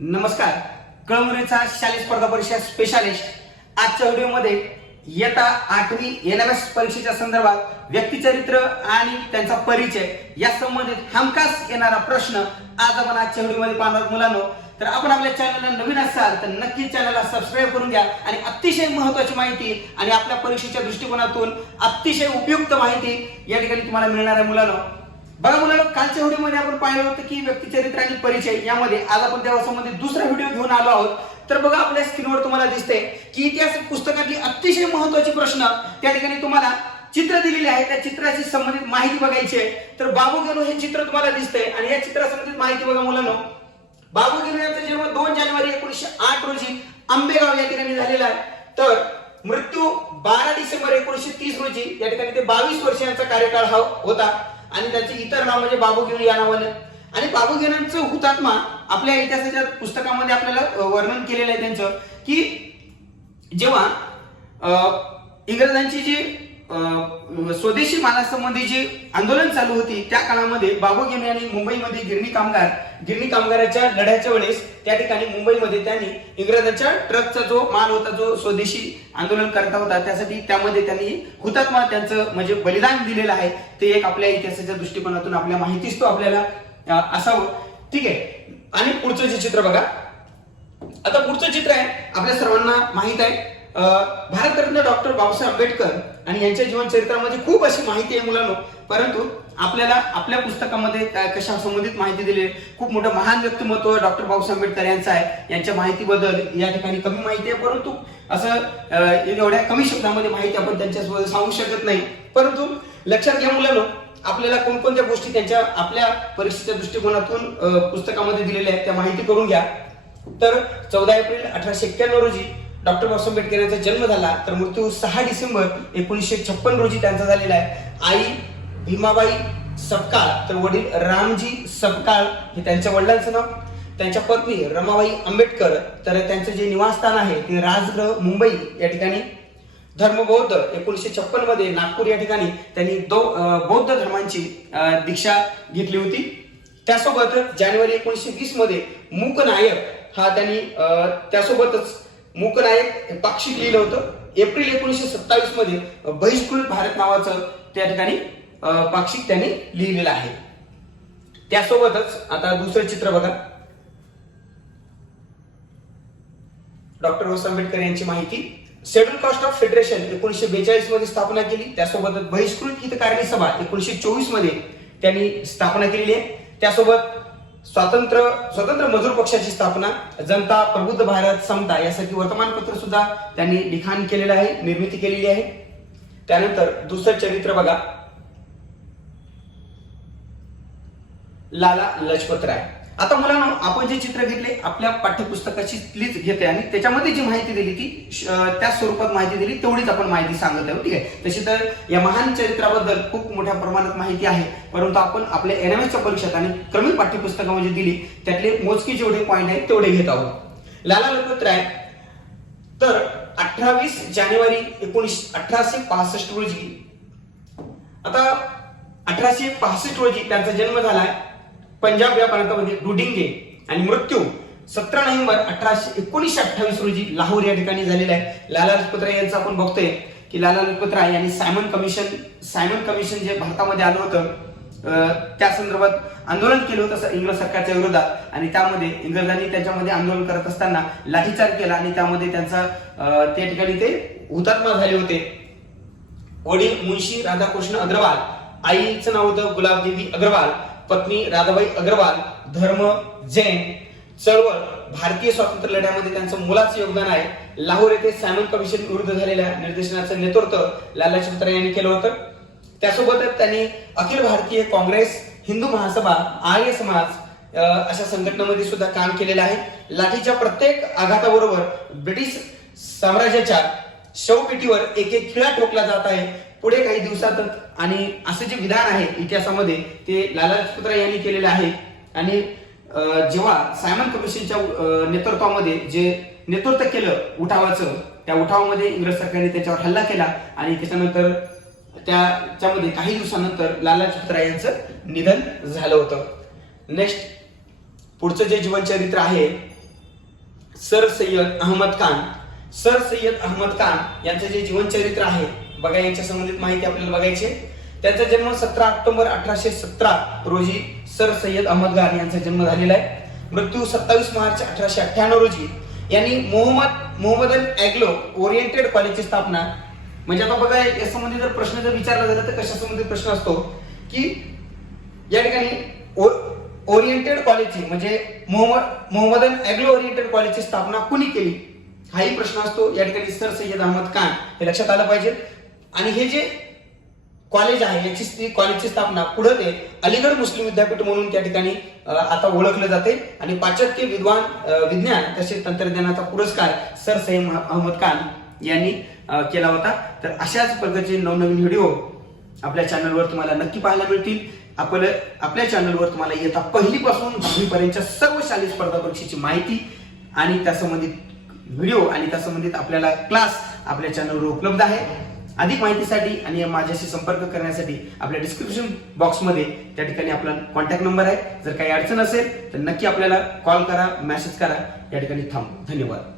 नमस्कार. कळमनुरीचा शालेय स्पर्धा परीक्षा स्पेशालिस्ट आजच्या व्हिडिओमध्ये इयत्ता 8वी NMS परीक्षेच्या संदर्भात व्यक्तिचरित्र आणि त्यांचा परिचय या संबंधित हमखास येणारा प्रश्न आज आपण आजच्या व्हिडिओमध्ये पाहणार मुलांनो. तर आपण आपल्या चॅनलला नवीन असाल तर नक्की चॅनलला सबस्क्राइब करून घ्या आणि अतिशय महत्त्वाची माहिती आणि आपल्या परीक्षेच्या दृष्टिकोनातून अतिशय उपयुक्त माहिती या ठिकाणी तुम्हाला मिळणार आहे मुलांनो. बघा मुलांनो, कालच्या व्हिडिओमध्ये आपण पाहिलं होतं की व्यक्तिचरित्र आणि परिचय यामध्ये आज आपण त्या संबंधित दुसरा व्हिडिओ घेऊन आलो आहोत. तर बघा आपल्या स्क्रीनवर तुम्हाला दिसते की इतिहास पुस्तकातली अतिशय महत्त्वाची प्रश्न त्या ठिकाणी तुम्हाला चित्र दिलेले आहे. त्या चित्राशी संबंधित माहिती बघायची आहे. तर बाबू गेनू हे चित्र तुम्हाला दिसतंय आणि या चित्रासंबंधित माहिती बघा मुलांनो. बाबू गेनू यांचा जन्म 2 जानेवारी 1908 रोजी आंबेगाव या ठिकाणी झालेला आहे. तर मृत्यू 12 डिसेंबर 1930 रोजी या ठिकाणी ते 22 वर्षांचा कार्यकाळ हा होता आणि त्याचे इतर नाव म्हणजे बाबू गेनू या नावाने. आणि बाबू गेनूंचं हुतात्मा आपल्या इतिहासाच्या पुस्तकामध्ये आपल्याला वर्णन केलेलं आहे त्यांचं की जेव्हा इंग्रजांची जी स्वदेशी मालासंबंधी जी आंदोलन चालू होती त्या काळामध्ये बाबू गेनू यांनी मुंबईमध्ये गिरणी कामगाराच्या लढ्याच्या वेळेस त्या ठिकाणी मुंबईमध्ये त्यांनी इंग्रजांच्या ट्रकचा जो माल होता जो स्वदेशी आंदोलन करता होता त्यासाठी त्यामध्ये त्यांनी हुतात्मा त्यांचं म्हणजे बलिदान दिलेलं आहे. ते एक आपल्या इतिहासाच्या दृष्टिकोनातून आपल्या माहितीच तो आपल्याला असावं. ठीक आहे. आणि पुढचं जे चित्र बघा. आता पुढचं चित्र आहे आपल्या सर्वांना माहित आहे भारतरत्न डॉक्टर बाबासाहेब आंबेडकर आणि यांच्या जीवन चरित्रामध्ये खूप अशी माहिती आहे मुलांनो. परंतु आपल्याला आपल्या पुस्तकामध्ये कशा संबंधित माहिती दिली खूप मोठं महान व्यक्तिमत्व डॉक्टर बाबासाहेब आंबेडकर यांचं आहे. यांच्या माहितीबद्दल या ठिकाणी कमी माहिती आहे परंतु असं एवढ्या कमी शब्दामध्ये माहिती आपण त्यांच्यासोबत सांगू शकत नाही. परंतु लक्षात घ्या मुलांनो, आपल्याला कोणकोणत्या गोष्टी त्यांच्या आपल्या परीक्षेच्या दृष्टिकोनातून पुस्तकामध्ये दिलेल्या आहेत त्या माहिती करून घ्या. तर 14 एप्रिल 1891 रोजी डॉक्टर बाबासाहेब आंबेडकर यांचा जन्म झाला. तर मृत्यू 6 डिसेंबर 1956 रोजी त्यांचा झालेला आहे. आई भीमाबाई सपकाळ तर वडील रामजी सपकाळ हे त्यांच्या वडिलांचं नाव. त्यांच्या पत्नी रमाबाई आंबेडकर तर त्यांचं जे निवासस्थान आहे ते राजगृह मुंबई या ठिकाणी. धर्मबौद्ध 1956 मध्ये नागपूर या ठिकाणी त्यांनी बौद्ध धर्मांची दीक्षा घेतली होती. त्यासोबत जानेवारी 1920 मध्ये मूकनायक हा त्यांनी त्यासोबतच मूकनायक पाक्षिक लिहिलं होतं. एप्रिल 1927 मध्ये बहिष्कृत भारत नावाचं त्या ठिकाणी पाक्षिक त्यांनी लिहिलेलं आहे. त्यासोबतच आता दुसरं चित्र बघा. डॉक्टर बाबासाहेब आंबेडकर यांची माहिती. शेड्यूल कास्ट ऑफ फेडरेशन 1942 मध्ये स्थापना केली. त्यासोबतच बहिष्कृत हितकारिणी सभा 1924 मध्ये त्यांनी स्थापना केलेली आहे. त्यासोबत स्वतंत्र मजूर पक्षाची स्थापना, जनता प्रबुद्ध भारत समता यासाठी वर्तमानपत्र सुद्धा त्यांनी लिखाण केलेलं आहे, निर्मिती केलेली आहे. त्यानंतर दुसरं चरित्र बघा. लाला लजपत राय. आता मुलांनो, आपण जे चित्र घेतले आपल्या पाठ्यपुस्तकाची प्लीज घेते आणि त्याच्यामध्ये जी माहिती दिली ती त्या स्वरूपात माहिती दिली तेवढीच आपण माहिती सांगत आहोत. ठीक आहे. तशी तर या महान चरित्राबद्दल खूप मोठ्या प्रमाणात माहिती आहे परंतु आपण आपल्या NMSच्या परीक्षेत आणि क्रमिक पाठ्यपुस्तकामध्ये दिली त्यातले मोजके जेवढे पॉइंट आहेत तेवढे घेत आहोत. लाला लजपत राय तर 28 जानेवारी 1865 रोजी आता 1865 रोजी त्यांचा जन्म झालाय पंजाब या प्रांतामध्ये डुडिंगे आणि मृत्यू 17 नोव्हेंबर 1928 रोजी लाहोर या ठिकाणी झालेला आहे. लाला लजपत राय यांचं आपण बघतोय की लाला लजपत राय यांनी सायमन कमिशन जे भारतामध्ये आलं होतं त्या संदर्भात आंदोलन केलं होतं इंग्रज सरकारच्या विरोधात आणि त्यामध्ये इंग्रजांनी त्यांच्यामध्ये आंदोलन करत असताना लाठीचार्ज केला आणि त्यामध्ये त्यांचा त्या ठिकाणी ते हुतात्मा झाले होते. वडील मुंशी राधाकृष्ण अग्रवाल, आईचं नाव होतं गुलाबदेवी अग्रवाल, पत्नी राधाबाई अग्रवाल. धर्म जैन चळवळ भारतीय स्वातंत्र्य लढ्यामध्ये त्यांचं मोलाचं योगदान आहे. लाहोर येथे सायमन कमिशन विरुद्ध झालेल्या निर्देशनाचं नेतृत्व लाला लजपत राय यांनी केलं होतं. त्यासोबतच त्यांनी अखिल भारतीय काँग्रेस, हिंदू महासभा, आर्य समाज अशा संघटनांमध्ये सुद्धा काम केलेलं आहे. लाठीच्या प्रत्येक आघाताबरोबर ब्रिटिश साम्राज्याच्या शवपेटीवर एक एक खिळा ठोकला जात आहे. पुढे काही दिवसातच आणि असं जे विधान आहे इतिहासामध्ये ते लाला लजपत राय यांनी केलेलं आहे. आणि जेव्हा सायमन कमिशनच्या नेतृत्वामध्ये जे नेतृत्व केलं उठावाचं त्या उठावामध्ये इंग्रज सरकारने त्याच्यावर हल्ला केला आणि त्याच्यानंतर त्याच्यामध्ये काही दिवसानंतर लाला लजपत राय यांचं निधन झालं होतं. नेक्स्ट पुढचं जे जीवन चरित्र आहे सर सय्यद अहमद खान. सर सय्यद अहमद खान यांचं जे जीवनचरित्र आहे बघा, यांच्या संबंधित माहिती आपल्याला बघायची आहे. त्यांचा जन्म 17 ऑक्टोबर 1817 रोजी सर सय्यद अहमद खान यांचा जन्म झालेला आहे. मृत्यू 27 मार्च 1898 रोजी. यांनी मोहम्मदन अँग्लो ओरिएंटेड कॉलेजची स्थापना. म्हणजे आता बघा, या संबंधी जर प्रश्न जर विचारला झाला तर कशा संबंधित प्रश्न असतो की या ठिकाणी ओरिएंटेड कॉलेजची म्हणजे मोहम्मदन अँग्लो ओरिएंटेड कॉलेजची स्थापना कुणी केली, हाही प्रश्न असतो. या ठिकाणी सर सय्यद अहमद खान हे लक्षात आलं पाहिजे. आणि हे जे कॉलेज आहे याची कॉलेजची स्थापना पुढे ते अलीगढ मुस्लिम विद्यापीठ म्हणून त्या ठिकाणी आता ओळखले जाते. आणि पाश्चात्य विज्ञान तसेच तंत्रज्ञानाचा पुरस्कार सर सय्यद अहमद खान यांनी केला होता. तर अशाच प्रकारचे नवनवीन व्हिडिओ आपल्या चॅनलवर तुम्हाला नक्की पाहायला मिळतील. आपल्या चॅनलवर तुम्हाला इयत्ता 1ली पासून 10वी पर्यंतच्या सर्व शालेय स्पर्धा परीक्षेची माहिती आणि त्या संबंधित व्हिडिओ आणि त्या संबंधित आपल्याला क्लास आपल्या चॅनलवर उपलब्ध आहे. अधिक माहितीसाठी आणि माझ्याशी संपर्क करण्यासाठी आपल्या डिस्क्रिप्शन बॉक्समध्ये त्या ठिकाणी आपला कॉन्टॅक्ट नंबर आहे. जर काही अडचण असेल तर नक्की आपल्याला कॉल करा, मेसेज करा. या ठिकाणी थांबू. धन्यवाद.